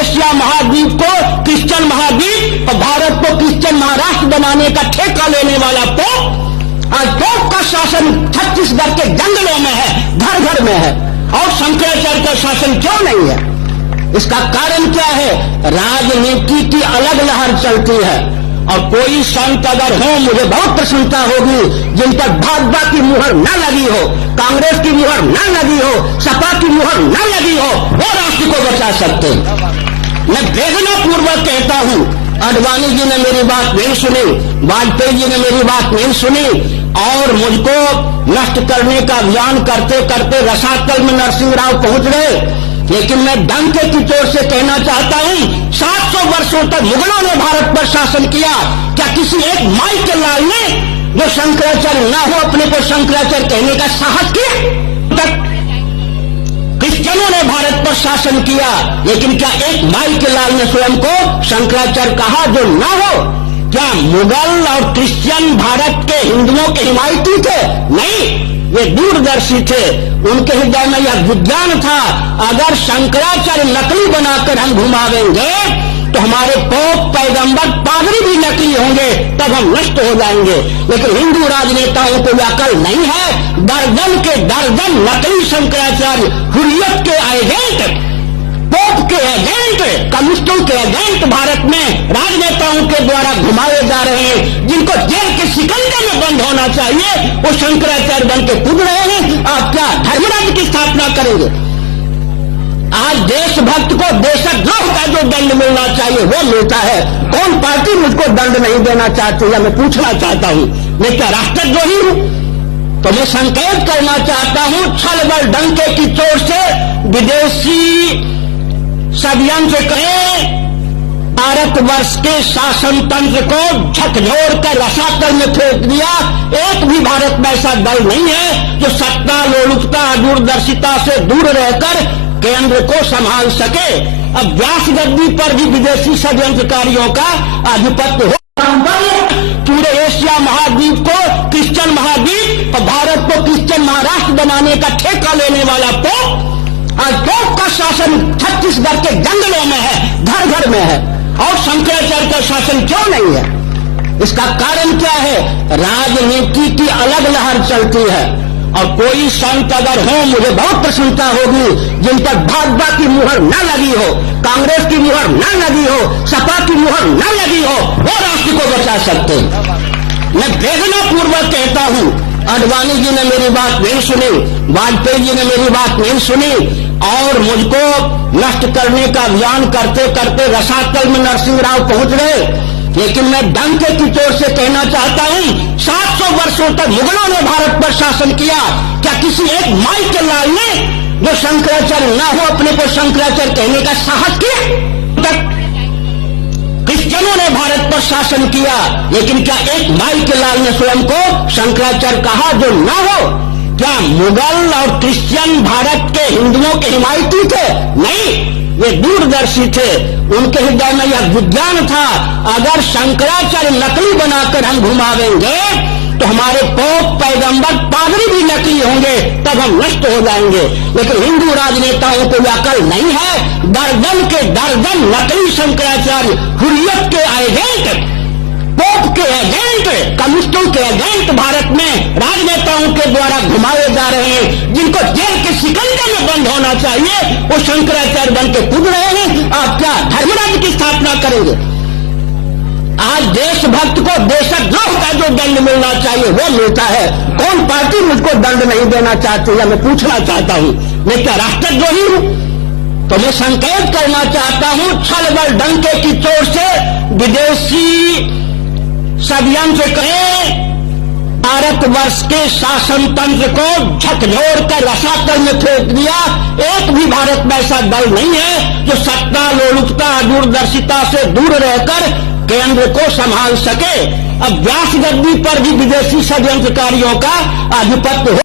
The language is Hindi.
एशिया महाद्वीप को क्रिश्चियन महाद्वीप और भारत को क्रिश्चियन महाराष्ट्र बनाने का ठेका लेने वाला पोप आज पोप का शासन छत्तीसगढ़ के जंगलों में है, घर घर में है, और शंकराचार्य का शासन क्यों नहीं है? इसका कारण क्या है? राजनीति की अलग लहर चलती है, और कोई संत अगर हो, मुझे बहुत प्रसन्नता होगी जिन पर भाजपा की मुहर न लगी हो, कांग्रेस की मुहर न लगी हो, सपा की मुहर न लगी हो, वो राष्ट्र को बचा सकते हैं। मैं वेदनापूर्वक कहता हूं, आडवाणी जी ने मेरी बात नहीं सुनी, वाजपेयी जी ने मेरी बात नहीं सुनी, और मुझको नष्ट करने का अभियान करते करते रसातल में नरसिंह राव पहुंच गए। लेकिन मैं डंके की चोट से कहना चाहता हूं, 700 वर्षों तक मुगलों ने भारत पर शासन किया। क्या किसी एक माई के लाल ने, जो शंकराचार्य न हो, अपने को शंकराचार्य कहने का साहस किया? क्रिश्चियनों ने भारत पर शासन किया, लेकिन क्या एक माई के लाल ने स्वयं को शंकराचार्य कहा जो न हो? क्या मुगल और क्रिश्चियन भारत के हिंदुओं के हिमायती थे? नहीं, वे दूरदर्शी थे। उनके हृदय में यह विज्ञान था, अगर शंकराचार्य नकली बनाकर हम घुमावेंगे तो हमारे पोप, पैगंबर, पादरी भी नकली होंगे, तब हम नष्ट हो जाएंगे। लेकिन हिंदू राजनेताओं को यह अकल नहीं है। दर्जन के दर्जन नकली शंकराचार्य, हुर्रियत के एजेंट, पोप के एजेंट, कम्युनिस्टों के एजेंट भारत में राजनेताओं के द्वारा घुमाए जा रहे हैं, जिनको जेल के शिकंजे में बंद होना चाहिए, वो शंकराचार्य बन के कूद रहे हैं। आप क्या धर्मराज्य की स्थापना करेंगे? आज देशभक्त को देशद्रोह का जो दंड मिलना चाहिए वो मिलता है। कौन पार्टी मुझको दंड नहीं देना चाहती है? मैं पूछना चाहता हूं, मैं क्या राष्ट्रद्रोही हूं? तो मैं संकेत करना चाहता हूं, छल बल डंके की चोट से विदेशी षड्यंत्र करें, भारतवर्ष के शासन तंत्र को झकझोर कर रसातल में फेंक दिया। एक भी भारत में ऐसा दल नहीं है जो सत्ता, लोलुपता, दूरदर्शिता से दूर रहकर केंद्र को संभाल सके। अब व्यास गद्दी पर भी विदेशी षड्यंत्रकारियों का आधिपत्य हो। पूरे एशिया महाद्वीप को क्रिश्चियन महाद्वीप और भारत को क्रिश्चियन महाराष्ट्र बनाने का ठेका लेने वाला पोप आज पोप का शासन छत्तीसगढ़ के जंगलों में है, घर घर में है, और शंकराचार्य का शासन क्यों नहीं है? इसका कारण क्या है? राजनीति की अलग लहर चलती है, और कोई संत अगर हो, मुझे बहुत प्रसन्नता होगी जिन पर भाजपा की मुहर न लगी हो, कांग्रेस की मुहर न लगी हो, सपा की मुहर न लगी हो, वो राष्ट्र को बचा सकते हैं। मैं वेदनापूर्वक कहता हूं, आडवाणी जी ने मेरी बात नहीं सुनी, वाजपेयी जी ने मेरी बात नहीं सुनी, और मुझको नष्ट करने का अभियान करते करते रसातल में नरसिंह राव पहुंच गए। लेकिन मैं डंके की चोट से कहना चाहता हूं, 700 वर्षों तक मुगलों ने भारत पर शासन किया। क्या किसी एक माई के लाल ने, जो शंकराचार्य न हो, अपने को शंकराचार्य कहने का साहस किया? क्रिश्चियनों ने भारत पर शासन किया, लेकिन क्या एक माई के लाल ने स्वयं को शंकराचार्य कहा जो न हो? क्या मुगल और क्रिश्चियन भारत के हिंदुओं के हिमायती थे? नहीं, वे दूरदर्शी थे। उनके हृदय में यह विज्ञान था, अगर शंकराचार्य नकली बनाकर हम घुमावेंगे तो हमारे पोप, पैगंबर, पादरी भी नकली होंगे, तब हम नष्ट हो जाएंगे। लेकिन हिंदू राजनेताओं को यह अकल नहीं है। दर्जन के दर्जन नकली शंकराचार्य, हुर्रियत के एजेंट, पोप के एजेंट, कम्युनिस्टों के एजेंट भारत में राजनेताओं के द्वारा घुमाए जा रहे हैं, जिनको जेल के शिकंजे में बंद होना चाहिए, वो शंकराचार्य बन के कूद रहे हैं। आप क्या धर्मराज्य की स्थापना करेंगे? आज देशभक्त को देशद्रोह का जो दंड मिलना चाहिए वो मिलता है। कौन पार्टी मुझको दंड नहीं देना चाहती है? मैं पूछना चाहता हूं, मैं क्या राष्ट्रद्रोही हूं? तो मैं संकेत करना चाहता हूं, छल बल डंके की चोट से विदेशी षड्यंत्र करें, भारतवर्ष के शासन तंत्र को झकझोर कर रसातल में फेंक दिया। एक भी भारत में ऐसा दल नहीं है जो सत्ता, लोलुपता, दूरदर्शिता से दूर रहकर केंद्र को संभाल सके। अब व्यास गद्दी पर भी विदेशी षड्यंत्रकारियों का आधिपत्य हो।